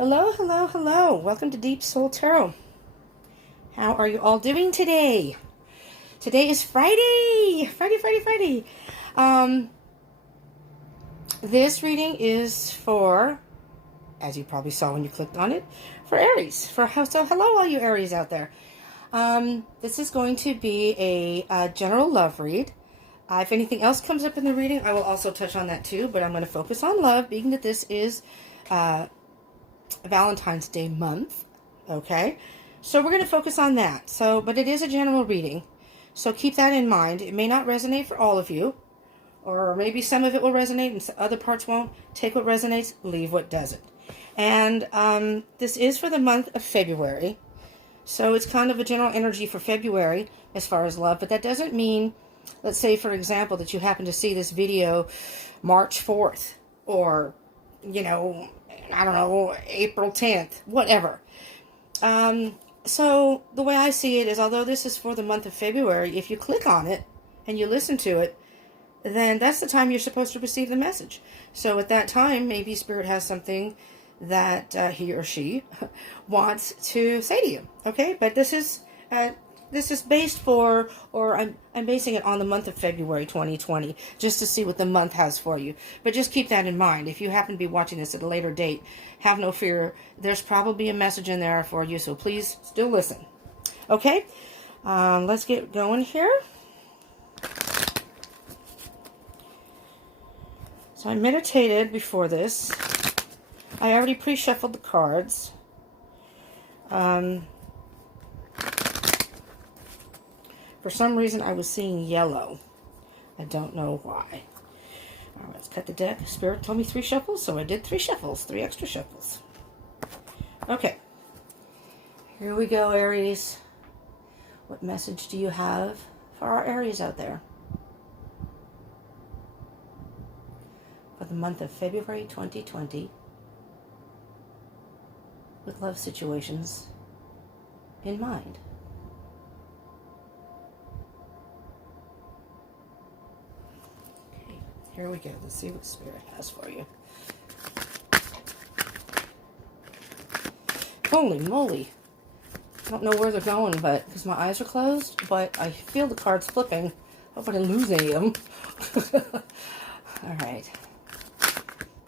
Hello, hello, hello. Welcome to Deep Soul Tarot. How are you all doing today? Today is Friday. Friday. This reading is for, as you probably saw when you clicked on it, for Aries. So hello all you Aries out there. This is going to be a general love read. If anything else comes up in the reading, I will also touch on that too, but I'm going to focus on love, being that this is Valentine's Day month. Okay, so we're going to focus on that. But it is a general reading, so keep that in mind. It may not resonate for all of you, or maybe some of it will resonate and other parts won't. Take what resonates, leave what doesn't. And this is for the month of February, so it's kind of a general energy for February as far as love, but that doesn't mean, let's say for example, that you happen to see this video March 4th, or I don't know, April 10th, whatever. So the way I see it is, although this is for the month of February, if you click on it and you listen to it, then that's the time you're supposed to receive the message. So at that time, maybe Spirit has something that he or she wants to say to you. Okay, but this is based for, or I'm basing it on the month of February 2020, just to see what the month has for you. But just keep that in mind. If you happen to be watching this at a later date, have no fear. There's probably a message in there for you, so please still listen. Okay, let's get going here. So I meditated before this. I already pre-shuffled the cards. For some reason, I was seeing yellow. I don't know why. All right, let's cut the deck. Spirit told me 3 shuffles, so I did 3 shuffles, 3 extra shuffles. Okay. Here we go, Aries. What message do you have for our Aries out there? For the month of February 2020, with love situations in mind. Here we go. Let's see what Spirit has for you. Holy moly. I don't know where they're going, but because my eyes are closed, but I feel the cards flipping. Hope I didn't lose any of them. All right.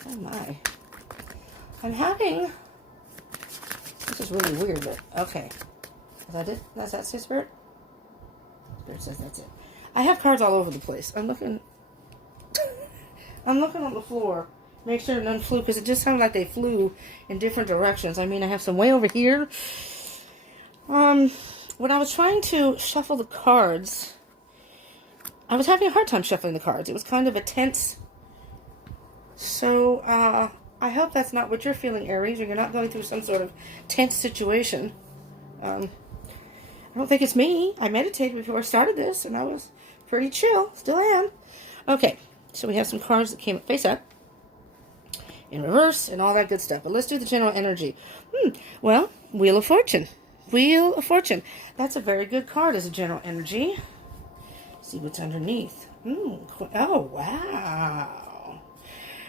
Oh my. I'm having... This is really weird, but okay. Is that it? Does that say Spirit? Spirit says that's it. I have cards all over the place. I'm looking on the floor. Make sure none flew, because it just sounded like they flew in different directions. I mean, I have some way over here. When I was trying to shuffle the cards, I was having a hard time shuffling the cards. It was kind of a tense. So, I hope that's not what you're feeling, Aries, or you're not going through some sort of tense situation. I don't think it's me. I meditated before I started this, and I was pretty chill. Still am. Okay. So we have some cards that came face up, in reverse, and all that good stuff. But let's do the general energy. Well, Wheel of Fortune. Wheel of Fortune. That's a very good card as a general energy. See what's underneath. Oh, wow.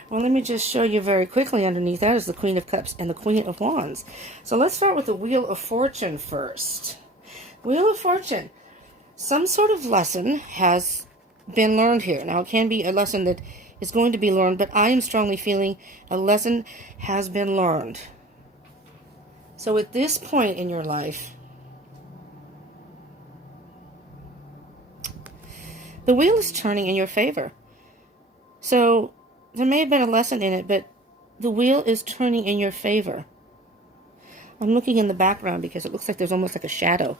Well, let me just show you very quickly underneath that is the Queen of Cups and the Queen of Wands. So let's start with the Wheel of Fortune first. Wheel of Fortune. Some sort of lesson has been learned here. Now, it can be a lesson that is going to be learned, but I am strongly feeling a lesson has been learned. So at this point in your life, the wheel is turning in your favor. So there may have been a lesson in it, but the wheel is turning in your favor. I'm looking in the background because it looks like there's almost like a shadow.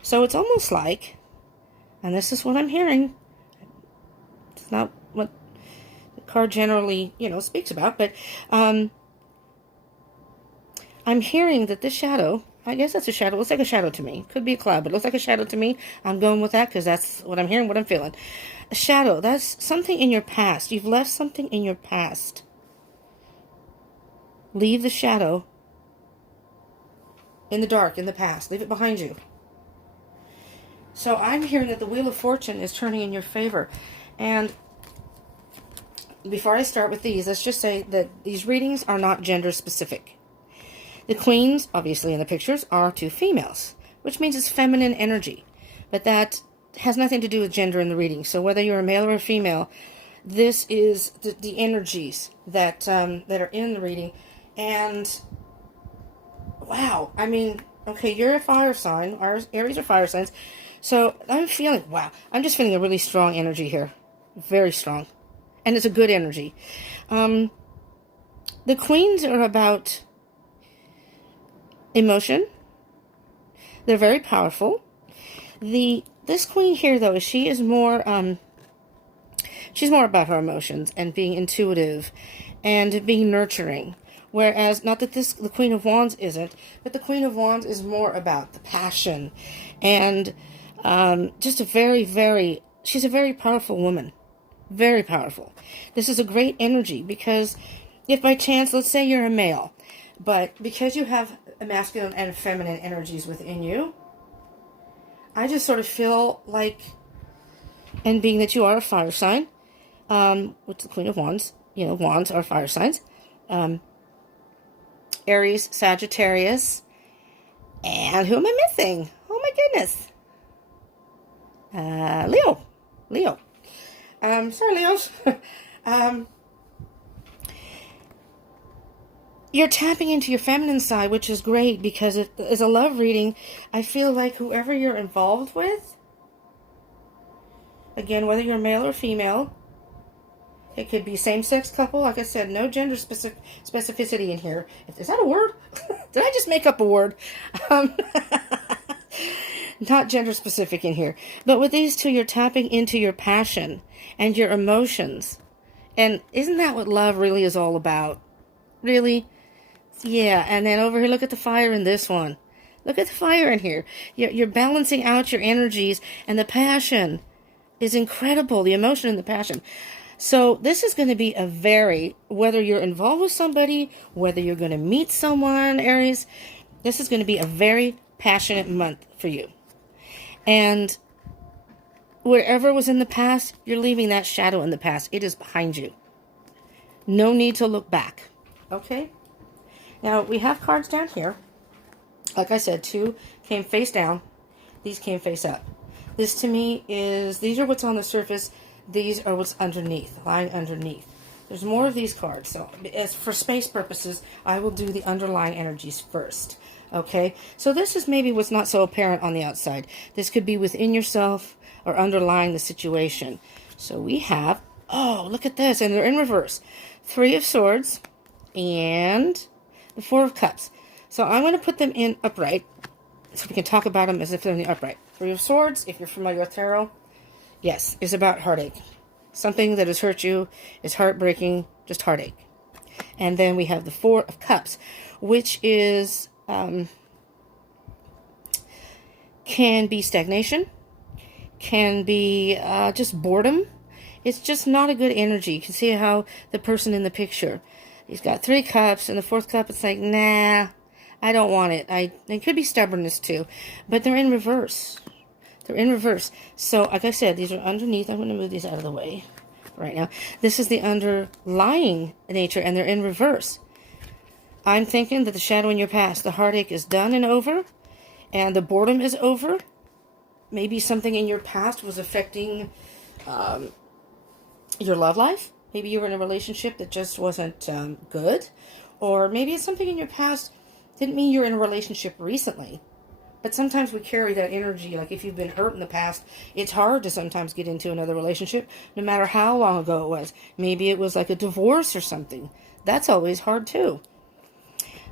So it's almost like, and this is what I'm hearing, it's not what the card generally, speaks about, but I'm hearing that this shadow, I guess that's a shadow. It looks like a shadow to me. Could be a cloud, but it looks like a shadow to me. I'm going with that because that's what I'm hearing, what I'm feeling. A shadow, that's something in your past. You've left something in your past. Leave the shadow in the dark, in the past. Leave it behind you. So I'm hearing that the Wheel of Fortune is turning in your favor. And before I start with these, let's just say that these readings are not gender specific. The queens, obviously in the pictures, are two females, which means it's feminine energy. But that has nothing to do with gender in the reading. So whether you're a male or a female, this is the energies that are in the reading. And wow, I mean, okay, you're a fire sign. Aries are fire signs. So I'm just feeling a really strong energy here. Very strong. And it's a good energy. The queens are about emotion. They're very powerful. This queen here, though, she's more about her emotions and being intuitive and being nurturing. Whereas, not that the Queen of Wands isn't, but the Queen of Wands is more about the passion and just she's a very powerful woman. Very powerful. This is a great energy because if by chance, let's say you're a male, but because you have a masculine and feminine energies within you, I just sort of feel like, and being that you are a fire sign, with the Queen of Wands, wands are fire signs, Aries, Sagittarius, and who am I missing? Oh my goodness. Leo. Sorry, Leos. You're tapping into your feminine side, which is great because it is a love reading. I feel like whoever you're involved with, again, whether you're male or female, it could be same-sex couple. Like I said, no gender specificity in here. Is that a word? Did I just make up a word? Not gender specific in here. But with these two, you're tapping into your passion and your emotions. And isn't that what love really is all about? Really? Yeah, and then over here, look at the fire in this one. Look at the fire in here. You're balancing out your energies, and the passion is incredible. The emotion and the passion. So this is going to be whether you're involved with somebody, whether you're going to meet someone, Aries, this is going to be a very passionate month for you. And whatever was in the past, you're leaving that shadow in the past. It is behind you. No need to look back. Okay? Now, we have cards down here. Like I said, 2 came face down. These came face up. This to me these are what's on the surface. These are what's underneath, lying underneath. There's more of these cards. So as for space purposes, I will do the underlying energies first. Okay? So this is maybe what's not so apparent on the outside. This could be within yourself or underlying the situation. So we have, look at this. And they're in reverse. 3 of Swords and the 4 of Cups. So I'm going to put them in upright so we can talk about them as if they're in the upright. 3 of Swords, if you're familiar with tarot, yes, is about heartache. Something that has hurt you is heartbreaking, just heartache. And then we have the 4 of Cups, which is, can be stagnation, can be just boredom. It's just not a good energy. You can see how the person in the picture, he's got 3 cups, and the 4th cup, it's like, nah, I don't want it. It could be stubbornness too, but they're in reverse. They're in reverse. So, like I said, these are underneath. I'm going to move these out of the way right now. This is the underlying nature, and they're in reverse. I'm thinking that the shadow in your past, the heartache is done and over, and the boredom is over. Maybe something in your past was affecting your love life. Maybe you were in a relationship that just wasn't good. Or maybe it's something in your past didn't mean you're in a relationship recently. But sometimes we carry that energy. Like if you've been hurt in the past, it's hard to sometimes get into another relationship, no matter how long ago it was. Maybe it was like a divorce or something. That's always hard too.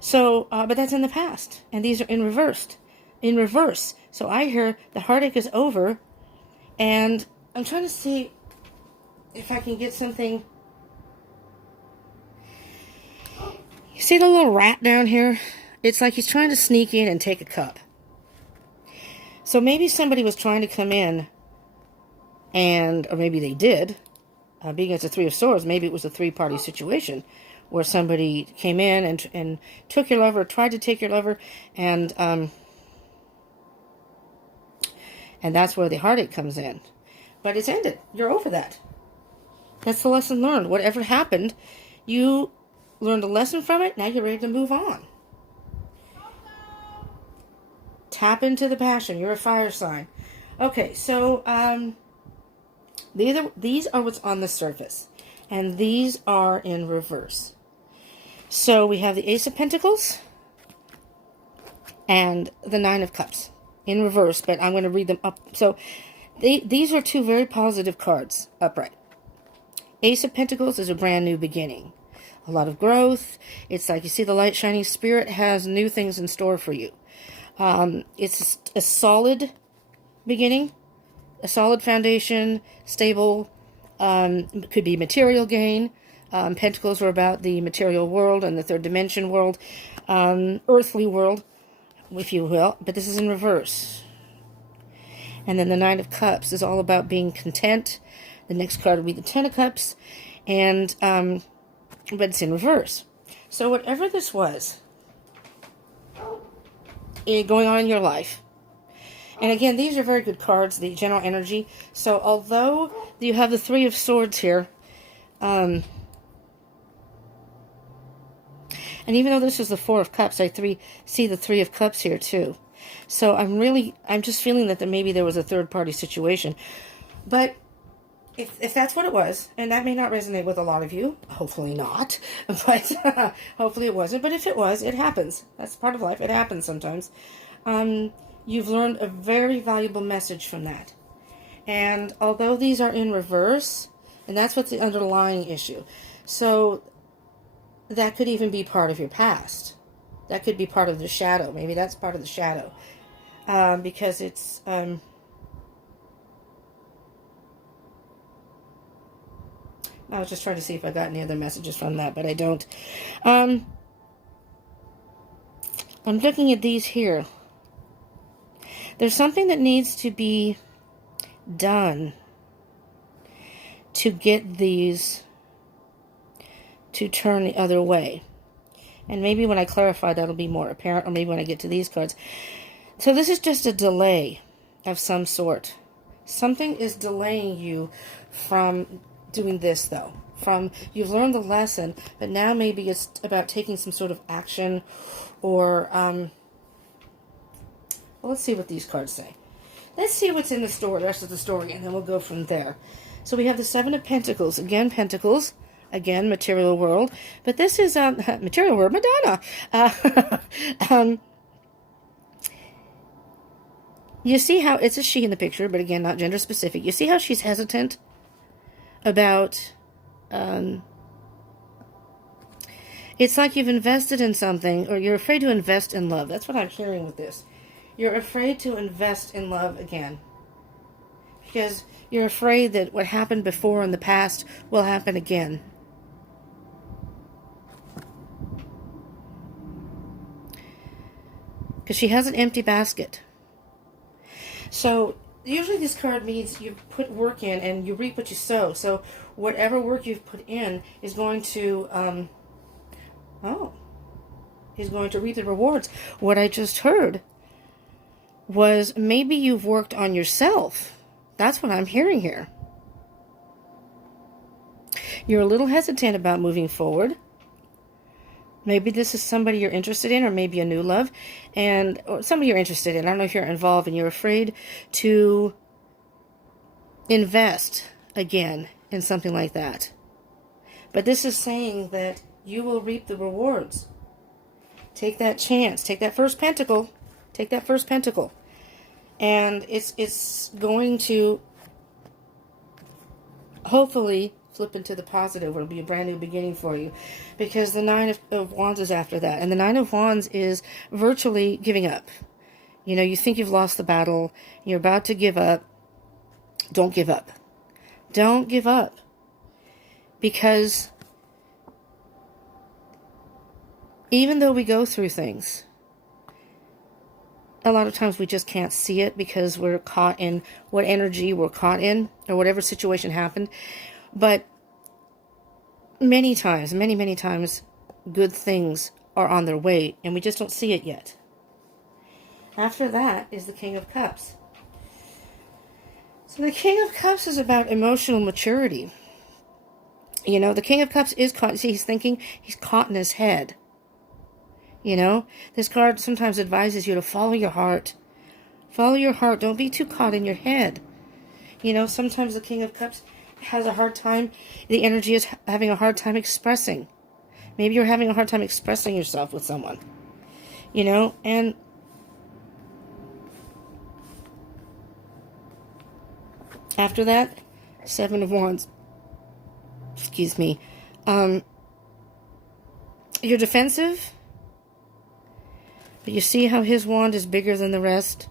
So, but that's in the past. And these are in reverse. So I hear the heartache is over. And I'm trying to see if I can get something. You see the little rat down here? It's like he's trying to sneak in and take a cup. So maybe somebody was trying to come in, or maybe they did. Being it's a 3 of Swords, maybe it was a 3-party situation where somebody came in and took your lover, tried to take your lover, and that's where the heartache comes in. But it's ended. You're over that. That's the lesson learned. Whatever happened, you learned a lesson from it. Now you're ready to move on. Tap into the passion. You're a fire sign. Okay, so these are what's on the surface. And these are in reverse. So we have the Ace of Pentacles and the Nine of Cups in reverse, but I'm going to read them up. So these are two very positive cards upright. Ace of Pentacles is a brand new beginning. A lot of growth. It's like you see the light shining. Spirit has new things in store for you. It's a solid beginning, a solid foundation, stable. Could be material gain. Pentacles are about the material world and the third dimension world, earthly world, if you will. But this is in reverse. And then the Nine of Cups is all about being content. The next card will be the Ten of Cups, and but it's in reverse. So whatever this was going on in your life, and again, these are very good cards, the general energy. So although you have the Three of Swords here, and even though this is the Four of Cups, I see the Three of Cups here too. So I'm just feeling that maybe there was a third-party situation. But if that's what it was, and that may not resonate with a lot of you, hopefully not, but hopefully it wasn't. But if it was, it happens. That's part of life. It happens sometimes. You've learned a very valuable message from that. And although these are in reverse, and that's what's the underlying issue. So that could even be part of your past. That could be part of the shadow. Maybe that's part of the shadow. Because it's... I was just trying to see if I got any other messages from that, but I don't. I'm looking at these here. There's something that needs to be done to get these to turn the other way. And maybe when I clarify, that'll be more apparent, or maybe when I get to these cards. So this is just a delay of some sort. Something is delaying you from doing this, though. You've learned the lesson, but now maybe it's about taking some sort of action, or well, let's see what these cards say. Let's see what's in the story, the rest of the story, and then we'll go from there. So we have the Seven of Pentacles. Again, Pentacles. Again, material world. But this is material world, Madonna. You see how it's a she in the picture, but again, not gender specific. You see how she's hesitant about... it's like you've invested in something, or you're afraid to invest in love. That's what I'm hearing with this. You're afraid to invest in love again. Because you're afraid that what happened before in the past will happen again. Because she has an empty basket. So usually this card means you put work in and you reap what you sow. So whatever work you've put in is going to, is going to reap the rewards. What I just heard was maybe you've worked on yourself. That's what I'm hearing here. You're a little hesitant about moving forward. Maybe this is somebody you're interested in, or maybe a new love, or somebody you're interested in. I don't know if you're involved, and you're afraid to invest again in something like that. But this is saying that you will reap the rewards. Take that chance. Take that first pentacle. Take that first pentacle. And it's going to hopefully flip into the positive. It'll be a brand new beginning for you, because the Nine of Wands is after that, and the Nine of Wands is virtually giving up. You know, you think you've lost the battle, you're about to give up. Don't give up. Don't give up, because even though we go through things, a lot of times we just can't see it because we're caught in what energy we're caught in, or whatever situation happened. But many times, many times, good things are on their way, and we just don't see it yet. After that is the King of Cups. So the King of Cups is about emotional maturity. You know, the King of Cups is caught. See, he's thinking, he's caught in his head. You know, this card sometimes advises you to follow your heart. Follow your heart. Don't be too caught in your head. You know, sometimes the King of Cups has a hard time. The energy is having a hard time expressing. Maybe you're having a hard time expressing yourself with someone. You know, and after that, Seven of Wands. Excuse me. You're defensive. But you see how his wand is bigger than the rest?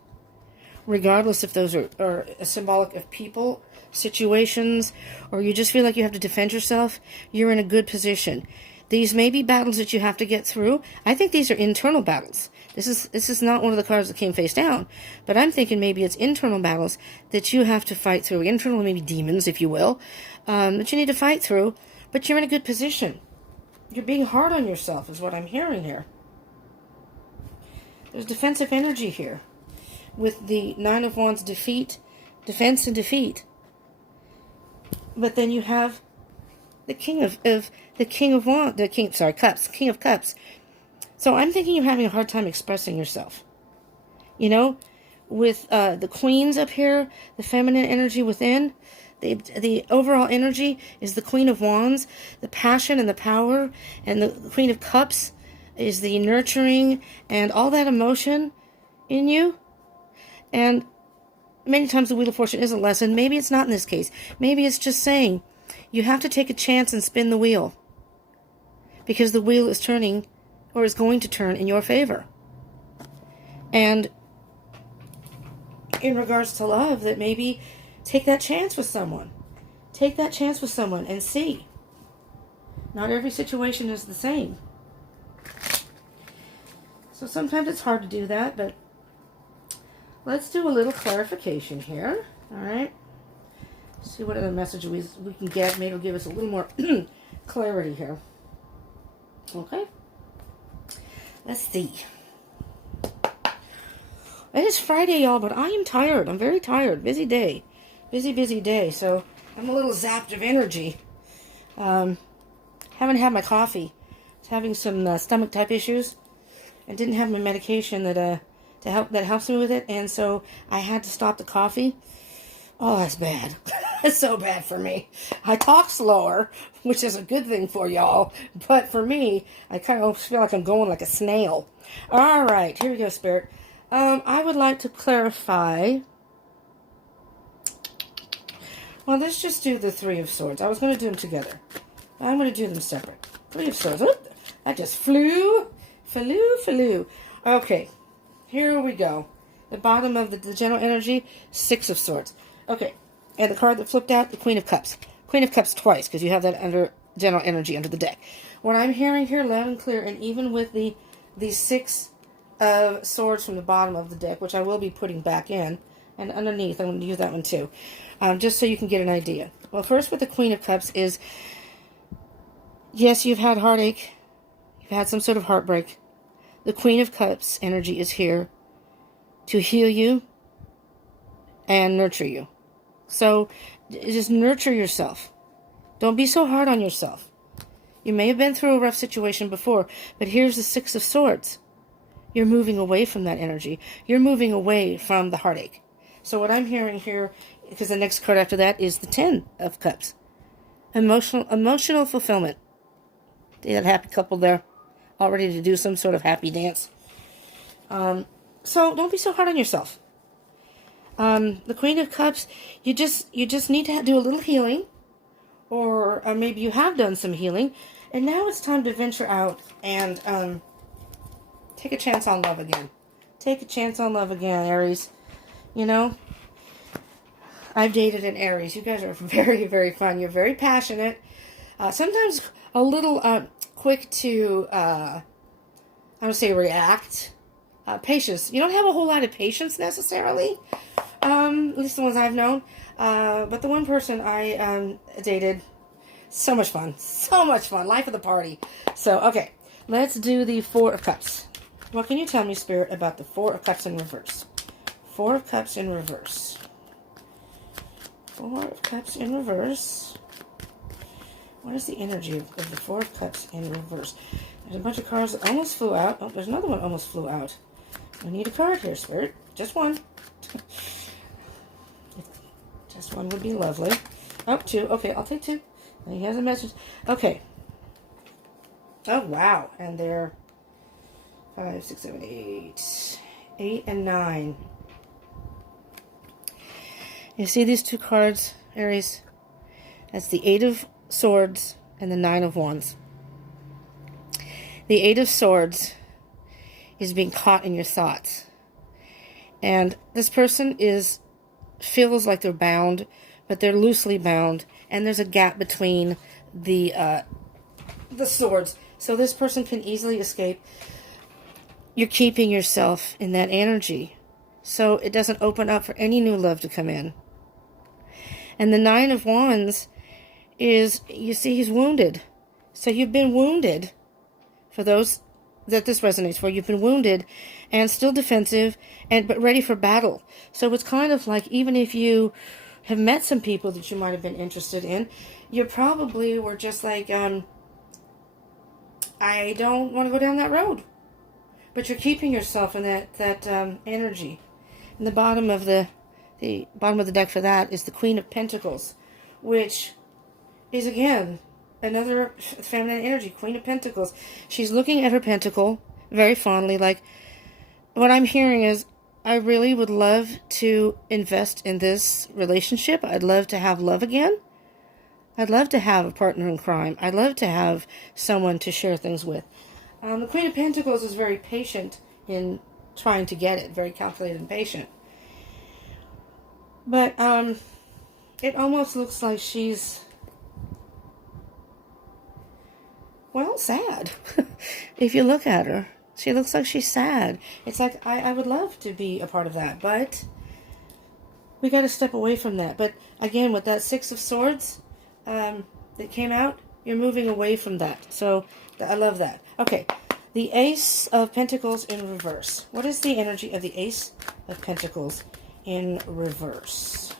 Regardless if those are symbolic of people, situations, or you just feel like you have to defend yourself, you're in a good position. These may be battles that you have to get through. I think these are internal battles. This is not one of the cards that came face down, but I'm thinking maybe it's internal battles that you have to fight through. Internal, maybe demons, if you will, that you need to fight through, but you're in a good position. You're being hard on yourself is what I'm hearing here. There's defensive energy here. With the Nine of Wands, defense and defeat. But then you have the King of Cups. So I'm thinking you're having a hard time expressing yourself. You know, with the Queens up here, the feminine energy within, the overall energy is the Queen of Wands, the passion and the power, and the Queen of Cups is the nurturing and all that emotion in you. And many times the Wheel of Fortune is a lesson. Maybe it's not in this case. Maybe it's just saying you have to take a chance and spin the wheel. Because the wheel is turning, or is going to turn in your favor. And in regards to love, that maybe take that chance with someone. Take that chance with someone and see. Not every situation is the same. So sometimes it's hard to do that, but let's do a little clarification here. All right. See what other message we can get. Maybe it'll give us a little more clarity here. Okay. Let's see. It is Friday, y'all, but I am tired. I'm very tired. Busy day. Busy day. So I'm a little zapped of energy. Haven't had my coffee. I was having some stomach type issues, and didn't have my medication that helps me with it, and so I had to stop the coffee. Oh, that's bad. It's so bad for me. I talk slower, which is a good thing for y'all, but for me, I kind of feel like I'm going like a snail. All right, here we go, Spirit. I would like to clarify. Well, let's just do the Three of Swords. I was going to do them together. I'm going to do them separate. Three of Swords. Oop, that just flew. Okay, here we go. The bottom of the general energy, Six of Swords. Okay, and the card that flipped out, the Queen of Cups. Queen of Cups twice, because you have that under general energy under the deck. What I'm hearing here loud and clear, and even with the Six of Swords from the bottom of the deck, which I will be putting back in, and underneath, I'm going to use that one too, just so you can get an idea. Well, first with the Queen of Cups is, yes, you've had heartache. You've had some sort of heartbreak. The Queen of Cups energy is here to heal you and nurture you. So just nurture yourself. Don't be so hard on yourself. You may have been through a rough situation before, but here's the Six of Swords. You're moving away from that energy. You're moving away from the heartache. So what I'm hearing here, because the next card after that is the Ten of Cups. Emotional fulfillment. See that happy couple there? All ready to do some sort of happy dance. So don't be so hard on yourself. The Queen of Cups, you just need to do a little healing, or maybe you have done some healing, and now it's time to venture out and take a chance on love again. Take a chance on love again, Aries. You know, I've dated an Aries. You guys are very, very fun. You're very passionate. Sometimes a little quick to, I would say, react. Patience. You don't have a whole lot of patience necessarily. At least the ones I've known. But the one person I dated, so much fun. So much fun. Life of the party. So, okay. Let's do the Four of Cups. What can you tell me, Spirit, about the Four of Cups in reverse? Four of Cups in reverse. Four of Cups in reverse. What is the energy of the Four of Cups in reverse? There's a bunch of cards that almost flew out. Oh, there's another one almost flew out. We need a card here, Spirit. Just one. Just one would be lovely. Oh, two. Okay, I'll take two. He has a message. Okay. Oh, wow. And they're 5, 6, 7, 8. 8 and 9. You see these two cards, Aries? That's the 8 of Swords and the 9 of Wands. The 8 of Swords is being caught in your thoughts. And this person feels like they're bound, but they're loosely bound. And there's a gap between the swords. So this person can easily escape. You're keeping yourself in that energy, so it doesn't open up for any new love to come in. And the 9 of Wands is, you see, he's wounded. So you've been wounded. For those that this resonates for, you've been wounded and still defensive, but ready for battle. So it's kind of like, even if you have met some people that you might have been interested in, you probably were just like, I don't want to go down that road. But you're keeping yourself in that energy. And the bottom of the bottom of the deck for that is the Queen of Pentacles, which is, again, another feminine energy. Queen of Pentacles. She's looking at her pentacle very fondly. Like, what I'm hearing is, I really would love to invest in this relationship. I'd love to have love again. I'd love to have a partner in crime. I'd love to have someone to share things with. The Queen of Pentacles is very patient in trying to get it. Very calculated and patient. But it almost looks like she's, well, sad. If you look at her, she looks like she's sad. It's like, I would love to be a part of that, but we got to step away from that. But again, with that 6 of Swords that came out, you're moving away from that. So I love that. Okay, the Ace of Pentacles in reverse. What is the energy of the Ace of Pentacles in reverse?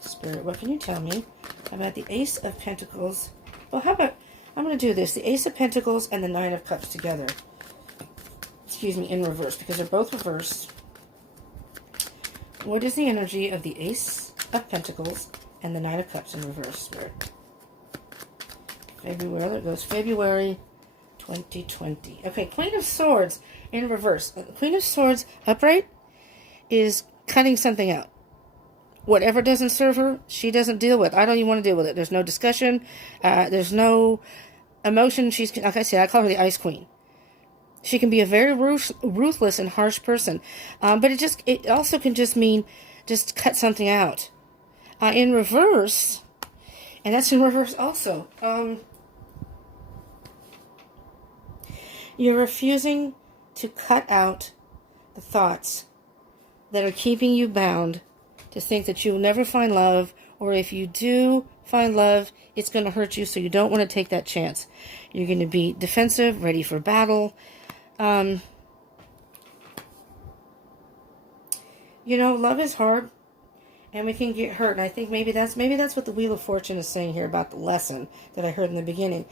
Spirit, what can you tell me about the Ace of Pentacles? Well, how about, I'm going to do this. The Ace of Pentacles and the 9 of Cups together. Excuse me, in reverse, because they're both reversed. What is the energy of the Ace of Pentacles and the 9 of Cups in reverse, Spirit? February, there it goes. February 2020. Okay, Queen of Swords in reverse. Queen of Swords upright is cutting something out. Whatever doesn't serve her, she doesn't deal with. I don't even want to deal with it. There's no discussion. There's no emotion. She's, like I said, I call her the Ice Queen. She can be a very ruthless and harsh person. But it also can just mean just cut something out. In reverse, and that's in reverse also. You're refusing to cut out the thoughts that are keeping you bound to think that you'll never find love, or if you do find love, it's going to hurt you, so you don't want to take that chance. You're going to be defensive, ready for battle. You know, love is hard, and we can get hurt. And I think maybe that's what the Wheel of Fortune is saying here about the lesson that I heard in the beginning.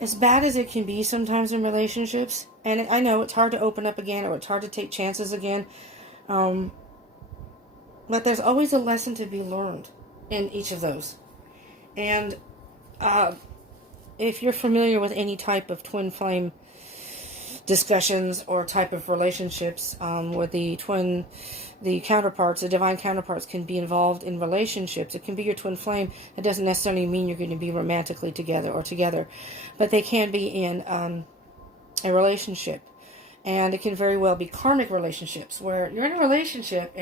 As bad as it can be sometimes in relationships, and I know it's hard to open up again, or it's hard to take chances again, but there's always a lesson to be learned in each of those. And if you're familiar with any type of twin flame discussions or type of relationships, where the counterparts, the divine counterparts can be involved in relationships. It can be your twin flame. It doesn't necessarily mean you're going to be romantically together, but they can be in a relationship. And it can very well be karmic relationships, where you're in a relationship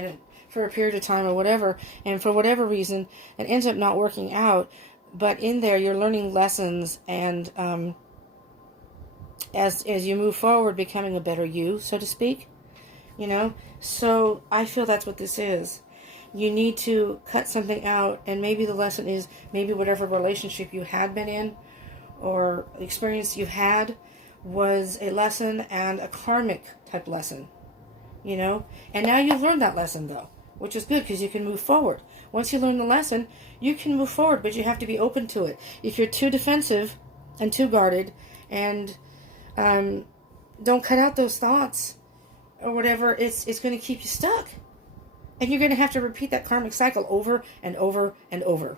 for a period of time or whatever, and for whatever reason, it ends up not working out. But in there, you're learning lessons, and as you move forward, becoming a better you, so to speak. You know? So I feel that's what this is. You need to cut something out, and maybe the lesson is, maybe whatever relationship you had been in or experience you had was a lesson, and a karmic type lesson, you know? And now you've learned that lesson, though, which is good, because you can move forward. Once you learn the lesson, you can move forward, but you have to be open to it. If you're too defensive and too guarded, and don't cut out those thoughts or whatever, it's going to keep you stuck. And you're going to have to repeat that karmic cycle over and over and over.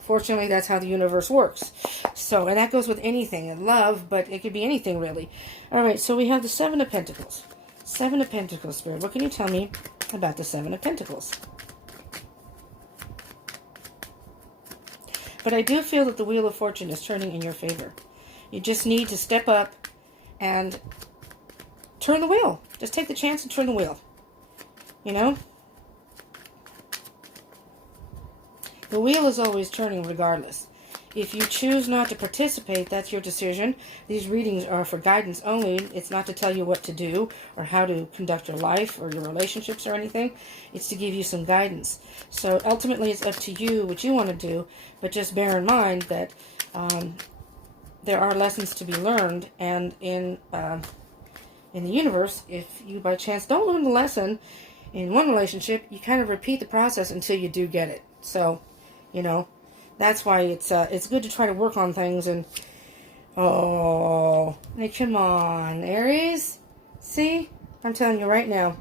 Fortunately, that's how the universe works. So, and that goes with anything, and love, but it could be anything, really. All right, so we have the Seven of Pentacles. Seven of Pentacles, Spirit. What can you tell me about the Seven of Pentacles? But I do feel that the Wheel of Fortune is turning in your favor. You just need to step up and turn the wheel. Just take the chance and turn the wheel. You know? The wheel is always turning regardless. If you choose not to participate, that's your decision. These readings are for guidance only. It's not to tell you what to do or how to conduct your life or your relationships or anything. It's to give you some guidance. So ultimately it's up to you what you want to do, but just bear in mind that there are lessons to be learned, and in the universe, if you by chance don't learn the lesson in one relationship, you kind of repeat the process until you do get it. So, you know, that's why it's good to try to work on things. And oh, hey, come on, Aries. See, I'm telling you right now,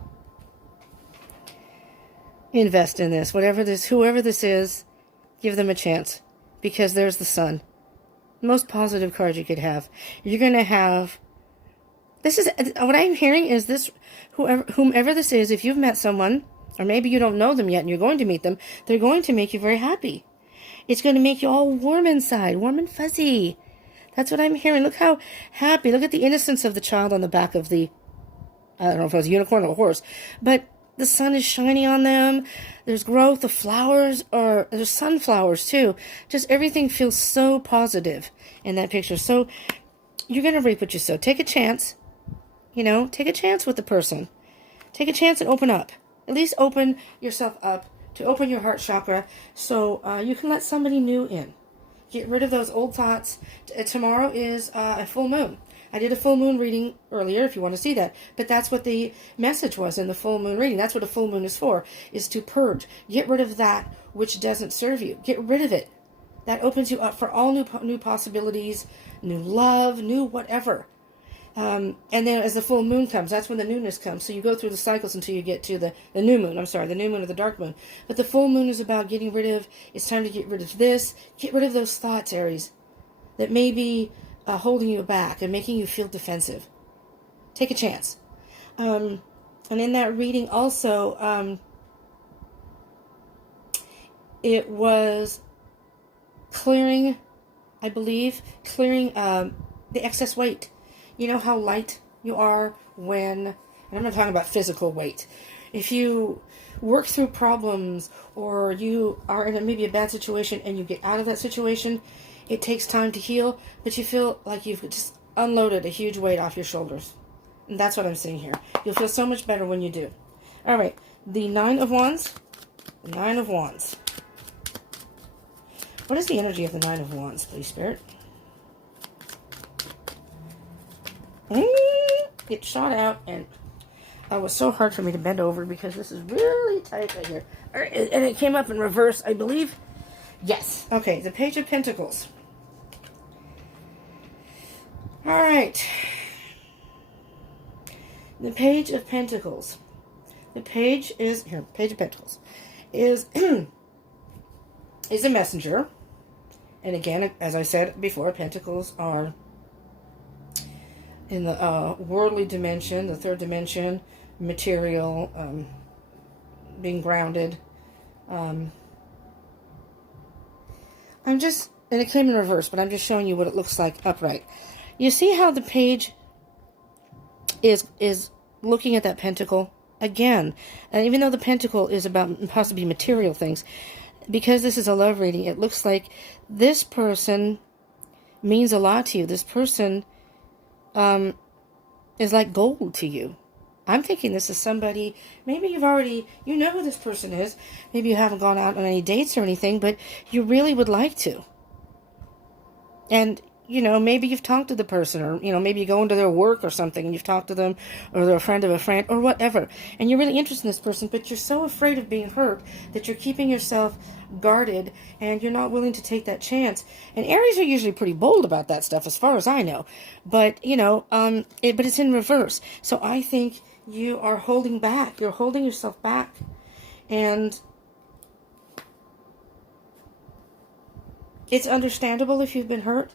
invest in this. Whoever this is, give them a chance, because there's the Sun. Most positive card you could have. You're gonna have. This is what I'm hearing is this. Whomever this is, if you've met someone, or maybe you don't know them yet and you're going to meet them, they're going to make you very happy. It's going to make you all warm inside, warm and fuzzy. That's what I'm hearing. Look how happy. Look at the innocence of the child on the back of the, I don't know if it was a unicorn or a horse, but the sun is shining on them. There's growth. The flowers there's sunflowers too. Just everything feels so positive in that picture. So you're going to reap what you sow. Take a chance. You know, take a chance with the person. Take a chance and open up. At least open yourself up to open your heart chakra so you can let somebody new in. Get rid of those old thoughts. Tomorrow is a full moon. I did a full moon reading earlier if you want to see that. But that's what the message was in the full moon reading. That's what a full moon is for, is to purge. Get rid of that which doesn't serve you. Get rid of it. That opens you up for all new possibilities, new love, new whatever. And then as the full moon comes, that's when the newness comes. So you go through the cycles until you get to the new moon. I'm sorry, the new moon or the dark moon. But the full moon is about getting rid of, it's time to get rid of this. Get rid of those thoughts, Aries, that may be holding you back and making you feel defensive. Take a chance. And in that reading also, it was clearing, I believe, clearing the excess weight. You know how light you are when, and I'm not talking about physical weight. If you work through problems or you are in maybe a bad situation and you get out of that situation, it takes time to heal, but you feel like you've just unloaded a huge weight off your shoulders. And that's what I'm seeing here. You'll feel so much better when you do. All right, the Nine of Wands. The Nine of Wands. What is the energy of the Nine of Wands, please, Spirit? It shot out, and it was so hard for me to bend over because this is really tight right here. And it came up in reverse, I believe. Yes. Okay, the Page of Pentacles. All right. The Page of Pentacles. The page is, here, Page of Pentacles, is, is a messenger. And again, as I said before, pentacles are in the worldly dimension, the third dimension, material, being grounded. I'm just, and it came in reverse, but I'm just showing you what it looks like upright. You see how the page is looking at that pentacle again, and even though the pentacle is about possibly material things, because this is a love reading, it looks like this person means a lot to you. This person is like gold to you. I'm thinking this is somebody, maybe you know who this person is. Maybe you haven't gone out on any dates or anything, but you really would like to. And, you know, maybe you've talked to the person, or, you know, maybe you go into their work or something and you've talked to them, or they're a friend of a friend, or whatever. And you're really interested in this person, but you're so afraid of being hurt that you're keeping yourself guarded and you're not willing to take that chance. And Aries are usually pretty bold about that stuff, as far as I know. But, you know, but it's in reverse. So I think you are holding back. You're holding yourself back And it's understandable if you've been hurt.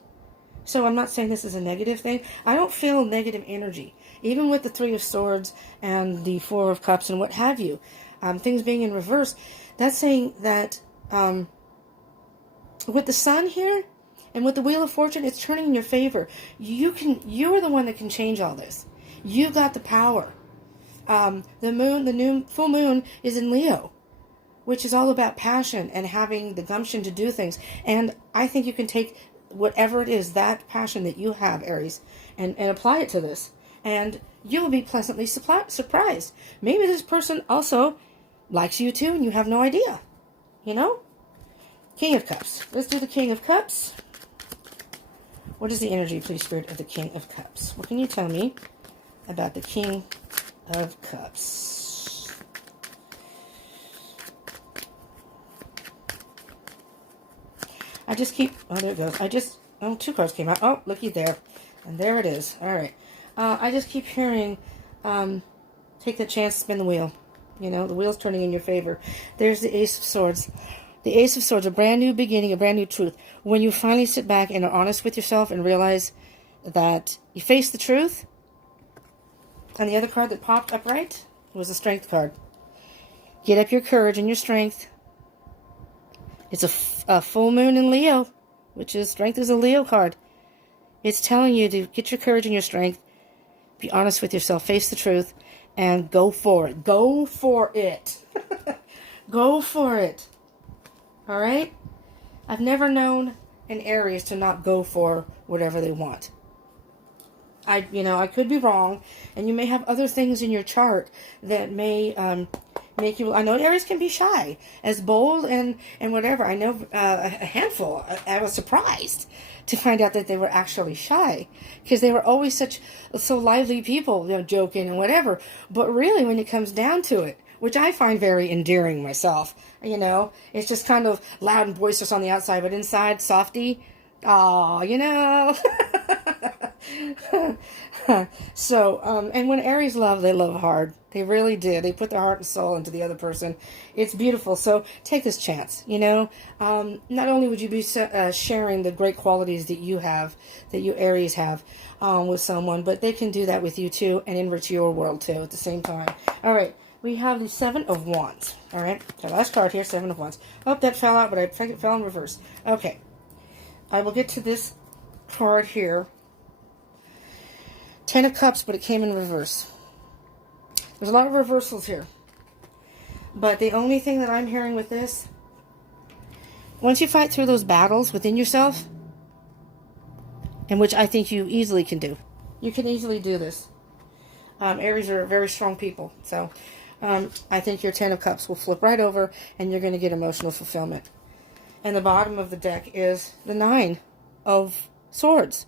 So I'm not saying this is a negative thing. I don't feel negative energy. Even with the Three of Swords and the Four of Cups and what have you, things being in reverse, that's saying that with the Sun here and with the Wheel of Fortune, it's turning in your favor. You are the one that can change all this. You got the power. The new full moon is in Leo, which is all about passion and having the gumption to do things. And I think you can take whatever it is, that passion that you have, Aries, and apply it to this. And you will be pleasantly surprised. Maybe this person also likes you too and you have no idea. You know? King of Cups. Let's do the King of Cups. What is the energy, please, Spirit, of the King of Cups? What can you tell me about the King of Cups? I just keep... Oh, there it goes. Oh, 2 cards came out. Oh, looky there. And there it is. All right. I just keep hearing, take the chance, spin the wheel. You know, the wheel's turning in your favor. There's the Ace of Swords. The Ace of Swords, a brand new beginning, a brand new truth. When you finally sit back and are honest with yourself and realize that you face the truth. And the other card that popped upright was the Strength card. Get up your courage and your strength. It's a full moon in Leo, which is Strength is a Leo card. It's telling you to get your courage and your strength. Be honest with yourself. Face the truth. And go for it. Go for it. Go for it. All right? I've never known an Aries to not go for whatever they want. I could be wrong. And you may have other things in your chart that may make you... I know Aries can be shy. As bold and whatever. I know a handful. I was surprised to find out that they were actually shy, because they were always so lively people, joking and whatever. But really, when it comes down to it, which I find very endearing myself, it's just kind of loud and boisterous on the outside, but inside, softy. So, and when Aries love, they love hard. They really do. They put their heart and soul into the other person. It's beautiful. So take this chance, Not only would you be sharing the great qualities that you have, that you Aries have, with someone, but they can do that with you too and enrich your world too at the same time. All right. We have the Seven of Wands. All right. The last card here, Seven of Wands. Oh, that fell out, but I think it fell in reverse. Okay. I will get to this card here. 10 of Cups, but it came in reverse. There's a lot of reversals here. But the only thing that I'm hearing with this, once you fight through those battles within yourself, and which I think you easily can do. You can easily do this. Aries are very strong people. So I think your 10 of Cups will flip right over and you're going to get emotional fulfillment. And the bottom of the deck is the 9 of Swords.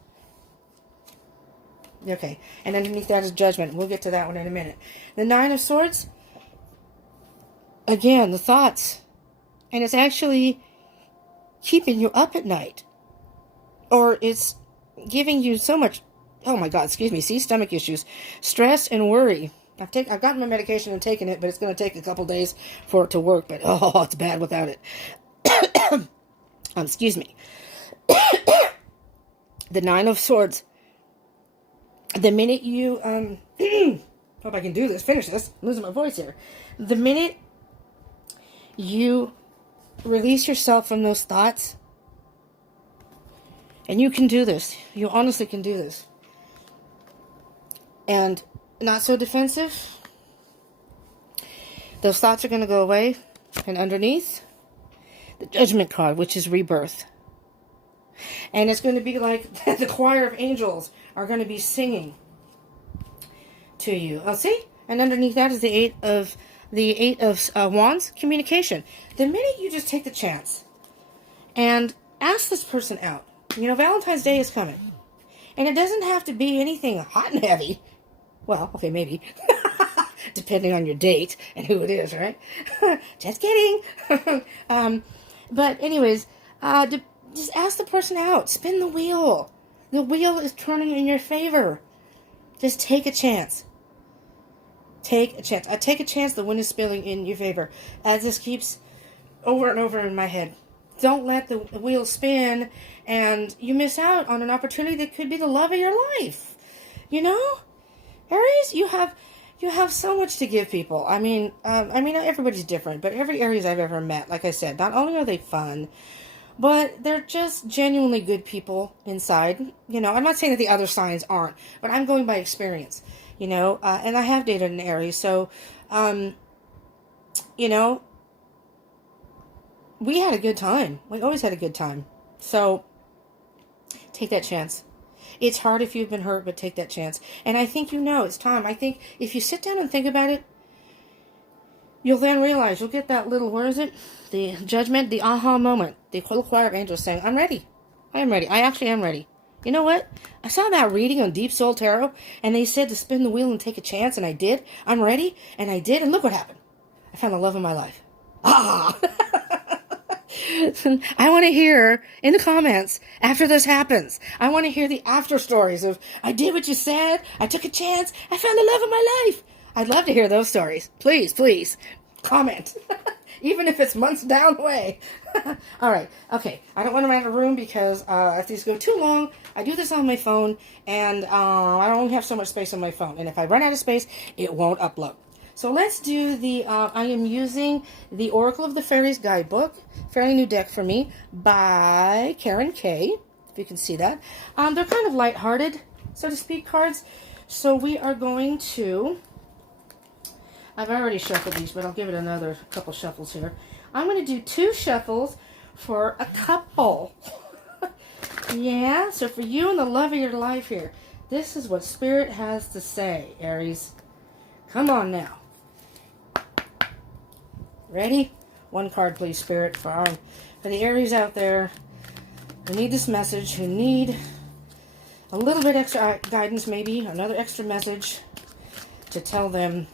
Okay, and underneath that is Judgment. We'll get to that one in a minute. The 9 of Swords, again, the thoughts. And it's actually keeping you up at night. Or it's giving you so much, oh my God, excuse me, stomach issues, stress and worry. I've gotten my medication and taken it, but it's going to take a couple days for it to work. But, oh, it's bad without it. Excuse me. The 9 of Swords. The minute you, hope I can do this, finish this, I'm losing my voice here. The minute you release yourself from those thoughts, and you can do this, you honestly can do this, and not so defensive, those thoughts are going to go away, and underneath, the Judgment card, which is rebirth. And it's going to be like the choir of angels are going to be singing to you. Oh, see? And underneath that is the eight of Wands, communication. The minute you just take the chance and ask this person out. Valentine's Day is coming. And it doesn't have to be anything hot and heavy. Well, okay, maybe. Depending on your date and who it is, right? Just kidding. But anyways, just ask the person out. Spin the wheel. The wheel is turning in your favor. Just take a chance. Take a chance. I take a chance the wind is spilling in your favor. As this keeps over and over in my head. Don't let the wheel spin and you miss out on an opportunity that could be the love of your life. You know? Aries, you have so much to give people. I mean, everybody's different, but every Aries I've ever met, like I said, not only are they fun, but they're just genuinely good people inside. You know, I'm not saying that the other signs aren't, but I'm going by experience. You know, and I have dated an Aries, so, you know, we had a good time. We always had a good time. So, take that chance. It's hard if you've been hurt, but take that chance. And I think you know it's time. I think if you sit down and think about it, you'll then realize, you'll get that little, where is it? The judgment, the aha moment. The whole choir of angels saying, I'm ready. I am ready. I actually am ready. You know what? I saw that reading on Deep Soul Tarot, and they said to spin the wheel and take a chance, and I did. I'm ready, and I did, and look what happened. I found the love of my life. Ah! I want to hear in the comments after this happens. I want to hear the after stories of, I did what you said, I took a chance, I found the love of my life. I'd love to hear those stories. Please, please, comment. Even if it's months down the way. All right. Okay. I don't want to run out of room because if these go too long, I do this on my phone, and I don't have so much space on my phone. And if I run out of space, it won't upload. So let's do the, I am using the Oracle of the Fairies guidebook, fairly new deck for me, by Karen K, if you can see that. They're kind of lighthearted, so to speak, cards. So we are going to, I've already shuffled these, but I'll give it another couple shuffles here. I'm going to do 2 shuffles for a couple. Yeah, so for you and the love of your life here, this is what Spirit has to say, Aries. Come on now. Ready? 1 card, please, Spirit, for the Aries out there who need this message, who need a little bit extra guidance, maybe another extra message to tell them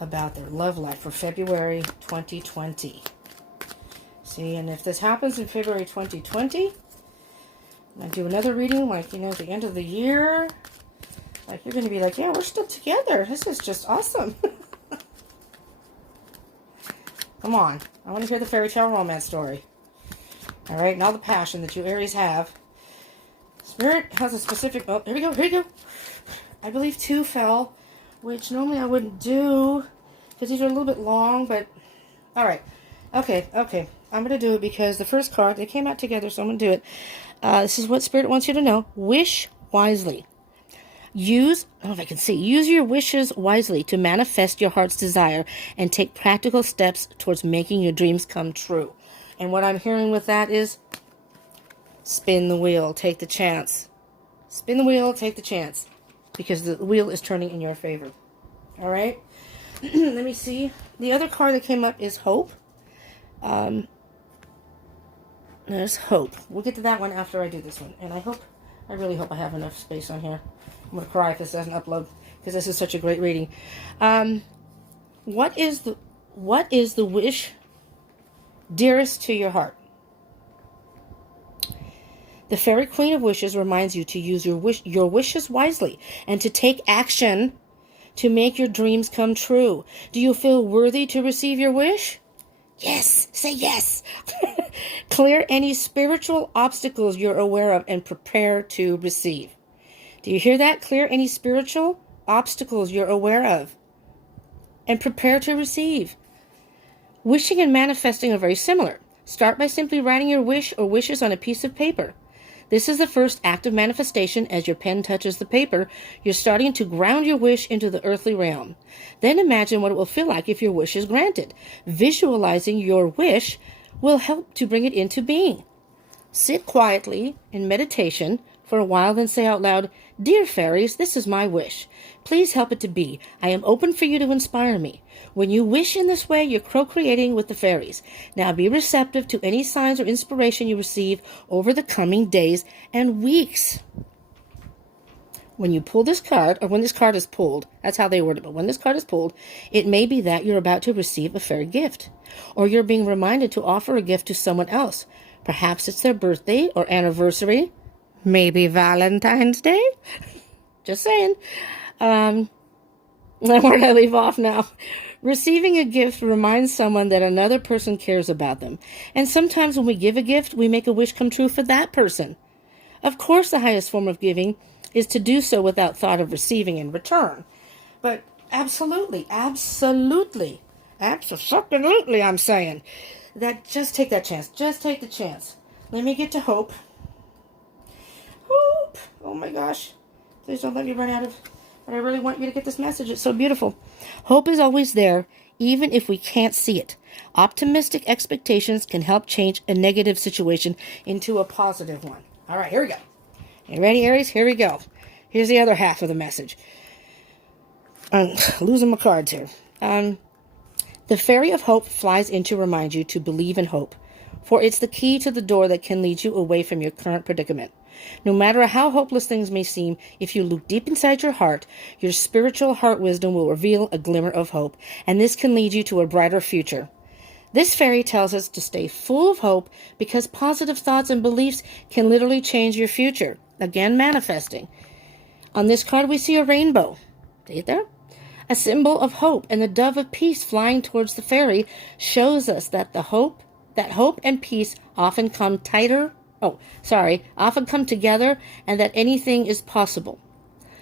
about their love life for February 2020. See, and if this happens in February 2020, I do another reading, like, you know, at the end of the year, like, you're going to be like, yeah, we're still together. This is just awesome. Come on. I want to hear the fairy tale romance story. All right, and all the passion that you Aries have. Spirit has a specific, oh, here we go, here we go. I believe 2 fell, which normally I wouldn't do because these are a little bit long, but all right. Okay. I'm going to do it because the first card, they came out together, so I'm going to do it. This is what Spirit wants you to know. Wish wisely. Use your wishes wisely to manifest your heart's desire and take practical steps towards making your dreams come true. And what I'm hearing with that is spin the wheel, take the chance. Spin the wheel, take the chance. Because the wheel is turning in your favor. All right? Let me see. The other card that came up is Hope. There's Hope. We'll get to that one after I do this one. And I really hope I have enough space on here. I'm going to cry if this doesn't upload because this is such a great reading. What is the wish dearest to your heart? The Fairy Queen of Wishes reminds you to use your wishes wisely and to take action to make your dreams come true. Do you feel worthy to receive your wish? Yes. Say yes. Clear any spiritual obstacles you're aware of and prepare to receive. Do you hear that? Clear any spiritual obstacles you're aware of and prepare to receive. Wishing and manifesting are very similar. Start by simply writing your wish or wishes on a piece of paper. This is the first act of manifestation. As your pen touches the paper, you're starting to ground your wish into the earthly realm. Then imagine what it will feel like if your wish is granted. Visualizing your wish will help to bring it into being. Sit quietly in meditation for a while, then say out loud, "Dear fairies, this is my wish. Please help it to be. I am open for you to inspire me." When you wish in this way, you're co-creating with the fairies. Now be receptive to any signs or inspiration you receive over the coming days and weeks. When you pull this card, or when this card is pulled, that's how they word it, but when this card is pulled, it may be that you're about to receive a fairy gift, or you're being reminded to offer a gift to someone else. Perhaps it's their birthday or anniversary, maybe Valentine's Day. Just saying. Where did I leave off now? Receiving a gift reminds someone that another person cares about them. And sometimes when we give a gift, we make a wish come true for that person. Of course, the highest form of giving is to do so without thought of receiving in return. But absolutely, I'm saying that just take that chance. Just take the chance. Let me get to hope. Hope. Oh my gosh. Please don't let me run out of... But I really want you to get this message. It's so beautiful. Hope is always there, even if we can't see it. Optimistic expectations can help change a negative situation into a positive one. All right, here we go. You ready, Aries? Here we go. Here's the other half of the message. I'm losing my cards here. The fairy of hope flies in to remind you to believe in hope, for it's the key to the door that can lead you away from your current predicament. No matter how hopeless things may seem, if you look deep inside your heart, your spiritual heart wisdom will reveal a glimmer of hope, and this can lead you to a brighter future. This fairy tells us to stay full of hope because positive thoughts and beliefs can literally change your future. Again, manifesting. On this card, we see a rainbow. See it there? A symbol of hope, and the dove of peace flying towards the fairy shows us that hope and peace often come together, and that anything is possible.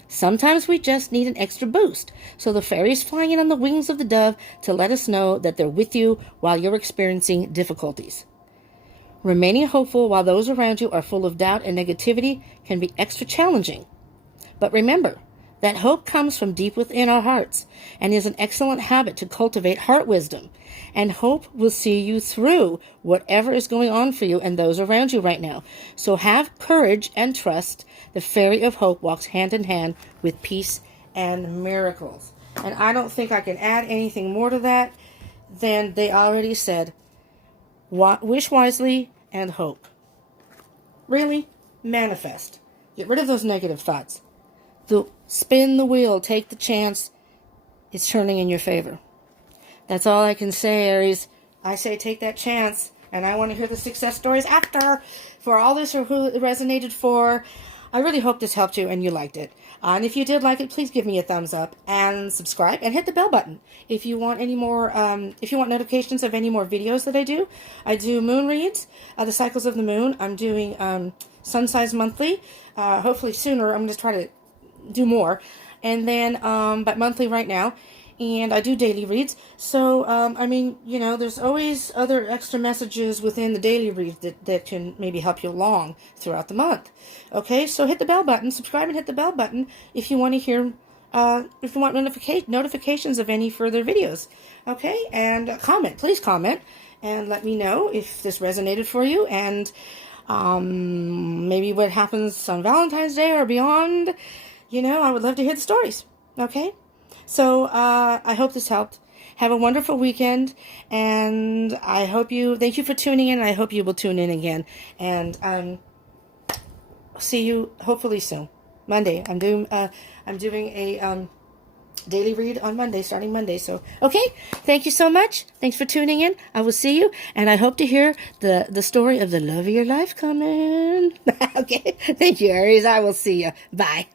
Sometimes we just need an extra boost, so the fairy's flying in on the wings of the dove to let us know that they're with you while you're experiencing difficulties. Remaining hopeful while those around you are full of doubt and negativity can be extra challenging. But remember that hope comes from deep within our hearts and is an excellent habit to cultivate heart wisdom. And hope will see you through whatever is going on for you and those around you right now. So have courage and trust. The fairy of hope walks hand in hand with peace and miracles. And I don't think I can add anything more to that than they already said. Wish wisely and hope. Really, manifest. Get rid of those negative thoughts. Spin the wheel, take the chance. It's turning in your favor. That's all I can say, Aries. I say take that chance, and I want to hear the success stories after. For all this or who it resonated for, I really hope this helped you and you liked it. And if you did like it, please give me a thumbs up and subscribe and hit the bell button. If you want any more, if you want notifications of any more videos that I do moon reads, the cycles of the moon. I'm doing sun signs monthly. Hopefully sooner. I'm going to try to do more, and then but monthly right now, and I do daily reads. So I mean, you know, there's always other extra messages within the daily read that can maybe help you along throughout the month. Okay, so hit the bell button, subscribe, and hit the bell button if you want to hear if you want notifications of any further videos. Okay, and please comment and let me know if this resonated for you, and maybe what happens on Valentine's Day or beyond. You know, I would love to hear the stories. Okay? So, I hope this helped. Have a wonderful weekend. And thank you for tuning in. I hope you will tune in again. And, see you hopefully soon. Monday. I'm doing a, daily read on Monday, starting Monday. So, okay. Thank you so much. Thanks for tuning in. I will see you. And I hope to hear the story of the love of your life coming. Okay. Thank you, Aries. I will see you. Bye.